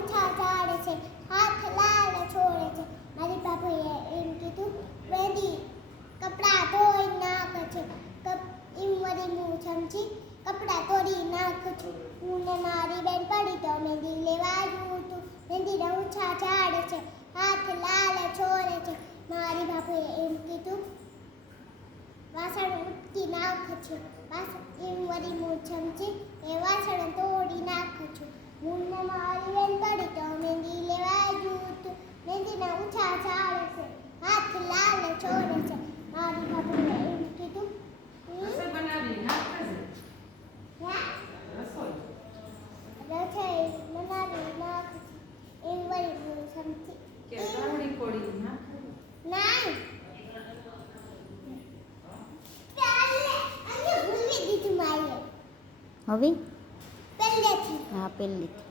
ઉછા ચાડે છે, હાથ લાલ છોડે છે. મારી બાપુએ એમ કીધું, વેદી કપડાં ધોઈ નાખ છે. એમ વળી હું સમજી કપડાં ધોઈ નાખ છું. હું ને મારી બેન પડી તો મહેંદી લેવા આવ્યું હતું. મહેંદીના ઉછા ચાડે છે, હાથ લાલ છોડે છે. મારી બાપુએ એમ કીધું, વાસણ ઉટકી નાખ છું. એમ વળી હું સમજી એ વાસણ તોડી નાખ છું. હું ને મારી બેન પડી તો મહેંદી લેવા આવ્યું હતું. મહેંદીના ઉછા ચાડે છે, હાથ લાલ છોડે છે. મારી બાપુએ એમ કીધું, રસોઈ બનાવી નાખે છે. રસોઈ બનાવી નાખ છે. એમ વળી હું સમજી કે તોડી કોડી નાખે. નાઈ ભૂલી દીધું મારે હવે પહેલેથી. હા પહેલેથી